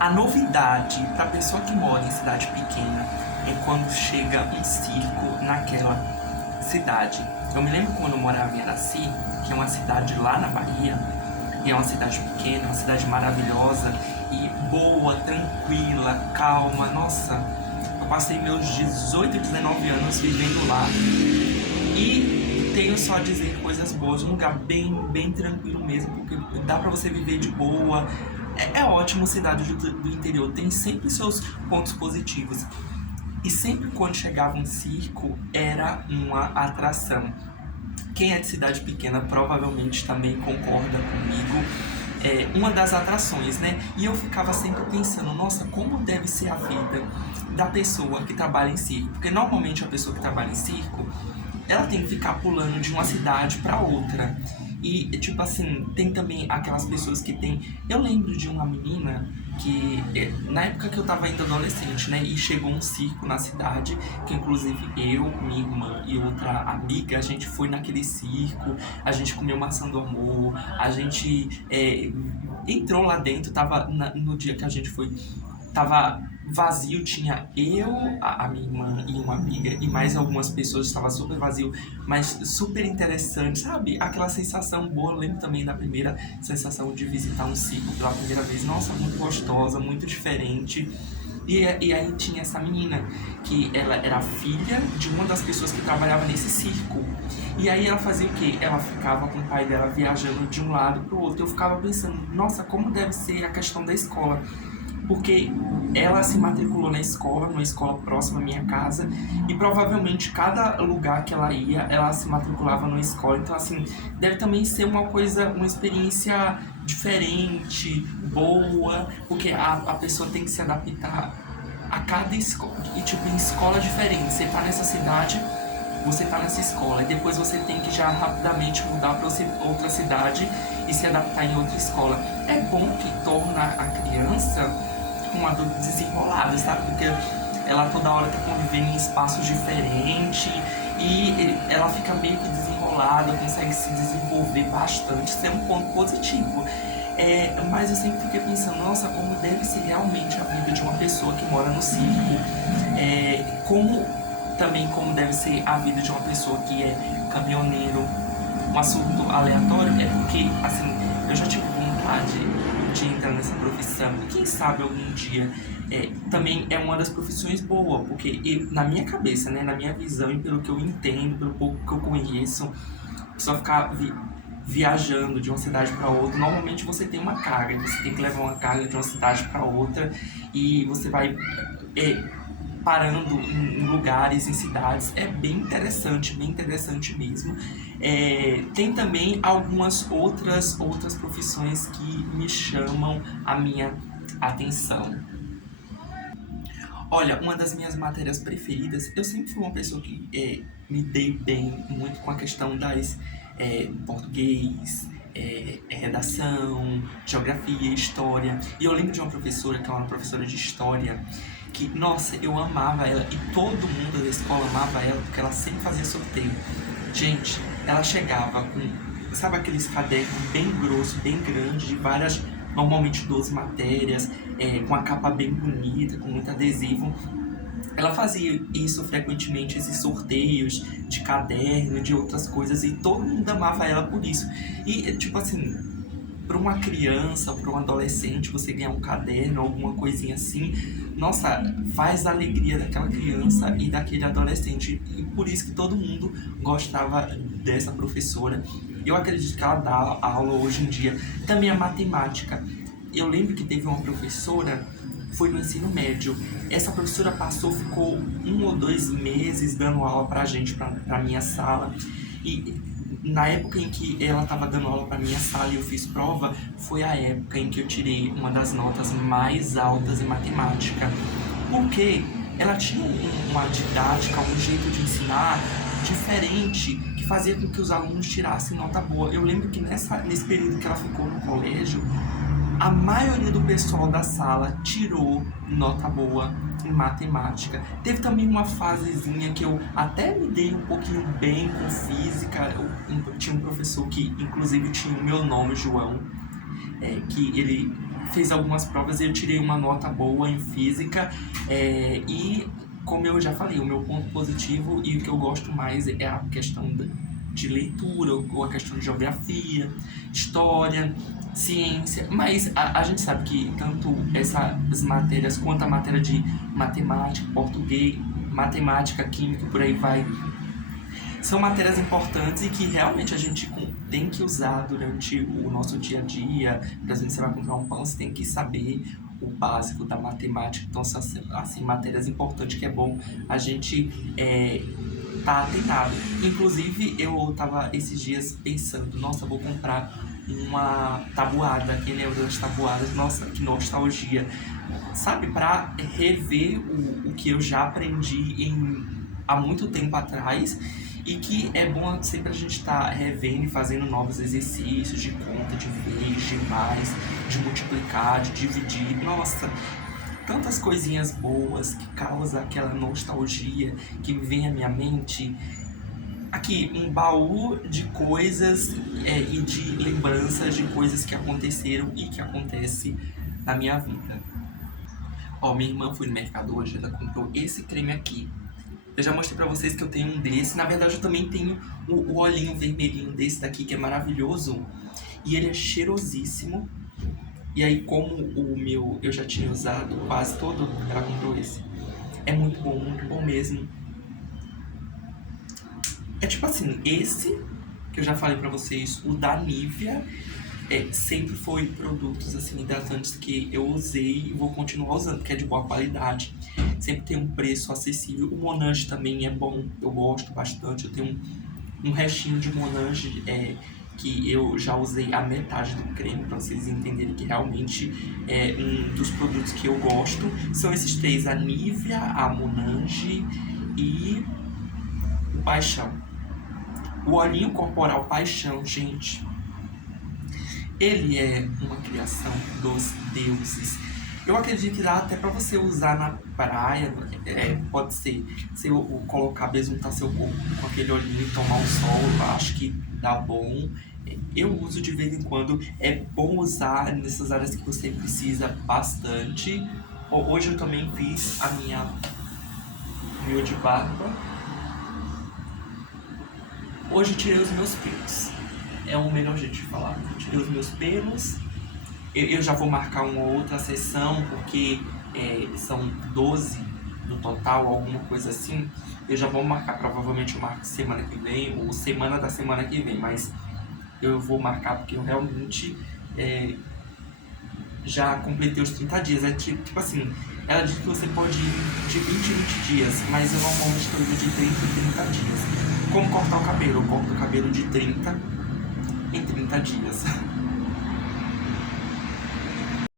A novidade para a pessoa que mora em cidade pequena é quando chega um circo naquela cidade. Eu me lembro quando eu morava em Araci, que é uma cidade lá na Bahia, e é uma cidade pequena, uma cidade maravilhosa e boa, tranquila, calma. Nossa, eu passei meus 18, 19 anos vivendo lá e tenho só a dizer coisas boas. Um lugar bem tranquilo mesmo, porque dá pra você viver de boa. É ótimo, cidade do interior, tem sempre seus pontos positivos. E sempre quando chegava um circo, era uma atração. Quem é de cidade pequena provavelmente também concorda comigo. É uma das atrações, né? E eu ficava sempre pensando, nossa, como deve ser a vida da pessoa que trabalha em circo? Porque normalmente a pessoa que trabalha em circo, ela tem que ficar pulando de uma cidade para outra. E, tipo assim, tem também aquelas pessoas que tem... Eu lembro de uma menina que, na época que eu tava ainda adolescente, né? E chegou um circo na cidade, que inclusive eu, minha irmã e outra amiga, a gente foi naquele circo, a gente comeu maçã do amor, a gente entrou lá dentro, no dia que a gente foi, tava vazio, tinha eu, a minha irmã e uma amiga e mais algumas pessoas, estava super vazio, mas super interessante, sabe? Aquela sensação boa. Eu lembro também da primeira sensação de visitar um circo pela primeira vez, nossa, muito gostosa, muito diferente. E aí tinha essa menina, que ela era filha de uma das pessoas que trabalhava nesse circo. E aí ela fazia o quê? Ela ficava com o pai dela viajando de um lado pro outro. Eu ficava pensando, nossa, como deve ser a questão da escola. Porque ela se matriculou na escola, numa escola próxima à minha casa, e provavelmente cada lugar que ela ia, ela se matriculava numa escola. Então, assim, deve também ser uma coisa, uma experiência diferente, boa, porque a pessoa tem que se adaptar a cada escola. E, tipo, em escola diferente, você tá nessa cidade, você tá nessa escola, e depois você tem que já rapidamente mudar para outra cidade e se adaptar em outra escola. É bom que torna a criança um adulto desenrolado, sabe? Porque ela toda hora tá convivendo em espaços diferentes e ela fica meio que desenrolada, consegue se desenvolver bastante. Isso é um ponto positivo. Mas eu sempre fiquei pensando, nossa, como deve ser realmente a vida de uma pessoa que mora no circo. Como deve ser a vida de uma pessoa que é caminhoneiro. Um assunto aleatório é porque, assim, eu já tive vontade de entrar nessa profissão. Quem sabe algum dia também é uma das profissões boas, porque na minha cabeça, né, na minha visão e pelo que eu entendo, pelo pouco que eu conheço, só ficar viajando de uma cidade para outra, normalmente você tem uma carga, você tem que levar uma carga de uma cidade para outra e você vai parando em lugares, em cidades. É bem interessante mesmo. Tem também algumas outras profissões que me chamam a minha atenção. Olha, uma das minhas matérias preferidas, eu sempre fui uma pessoa que me dei bem muito com a questão das português, redação, geografia, história. E eu lembro de uma professora, que é uma professora de história, que, nossa, eu amava ela e todo mundo da escola amava ela porque ela sempre fazia sorteio. Gente, ela chegava com, sabe, aqueles cadernos bem grossos, bem grandes, de várias, normalmente 12 matérias, com a capa bem bonita, com muito adesivo. Ela fazia isso frequentemente, esses sorteios de caderno, de outras coisas, e todo mundo amava ela por isso. E, tipo assim, para uma criança, para um adolescente, você ganhar um caderno, alguma coisinha assim, nossa, faz a alegria daquela criança e daquele adolescente. E por isso que todo mundo gostava dessa professora. Eu acredito que ela dá aula hoje em dia. Também a matemática. Eu lembro que teve uma professora, foi no ensino médio. Essa professora ficou 1 ou 2 meses dando aula pra gente, pra minha sala. E na época em que ela estava dando aula para minha sala e eu fiz prova, foi a época em que eu tirei uma das notas mais altas em matemática. Porque ela tinha uma didática, um jeito de ensinar diferente, que fazia com que os alunos tirassem nota boa. Eu lembro que nesse período que ela ficou no colégio, a maioria do pessoal da sala tirou nota boa em matemática. Teve também uma fasezinha que eu até me dei um pouquinho bem com física. Tinha um professor que inclusive tinha o meu nome, João, que ele fez algumas provas e eu tirei uma nota boa em física. E, como eu já falei, o meu ponto positivo e o que eu gosto mais é a questão de leitura, ou a questão de geografia, história, ciência. Mas a gente sabe que tanto essas matérias quanto a matéria de matemática, português, matemática, química, por aí vai, são matérias importantes e que realmente a gente tem que usar durante o nosso dia a dia. Por exemplo, você vai comprar um pão, você tem que saber o básico da matemática. Então, são assim, matérias importantes que é bom a gente tá atenado. Inclusive, eu tava esses dias pensando, nossa, vou comprar uma tabuada. Quem lembra das tabuadas? Nossa, que nostalgia. Sabe, para rever o que eu já aprendi há muito tempo atrás, e que é bom sempre a gente estar revendo e fazendo novos exercícios de conta, de vezes, de mais, de multiplicar, de dividir. Nossa, tantas coisinhas boas que causam aquela nostalgia que me vem à minha mente. Aqui, um baú de coisas e de lembranças de coisas que aconteceram e que acontecem na minha vida. Ó, minha irmã foi no mercado hoje, ela comprou esse creme aqui. Eu já mostrei pra vocês que eu tenho um desse. Na verdade, eu também tenho o olhinho vermelhinho desse daqui, que é maravilhoso. E ele é cheirosíssimo. E aí, como o meu eu já tinha usado quase todo, ela comprou esse. É muito bom mesmo. É tipo assim, esse que eu já falei pra vocês, o da Nivea, sempre foi produtos assim hidratantes que eu usei e vou continuar usando, porque é de boa qualidade. Sempre tem um preço acessível. O Monange também é bom, eu gosto bastante. Eu tenho um restinho de Monange que eu já usei a metade do creme, para vocês entenderem que realmente é um dos produtos que eu gosto. São esses três: a Nivea, a Monange e o Paixão. O olhinho corporal Paixão, gente, ele é uma criação dos deuses. Eu acredito que dá até pra você usar na praia. Pode ser, se eu colocar, besuntar seu corpo com aquele olhinho e tomar um sol, eu acho que dá bom. Eu uso de vez em quando. É bom usar nessas áreas que você precisa bastante. Hoje eu também fiz a minha mio de barba. Hoje eu tirei os meus pelos. É o melhor jeito de falar. Eu tirei os meus pelos. Eu já vou marcar uma outra sessão, porque são 12 no total, alguma coisa assim. Eu já vou marcar, provavelmente eu marco semana que vem, ou semana da semana que vem, mas eu vou marcar porque eu realmente já completei os 30 dias. É tipo assim, ela diz que você pode ir de 20 em 20 dias, mas eu normalmente estou indo de 30 em 30 dias. Como cortar o cabelo? Eu corto o cabelo de 30 em 30 dias.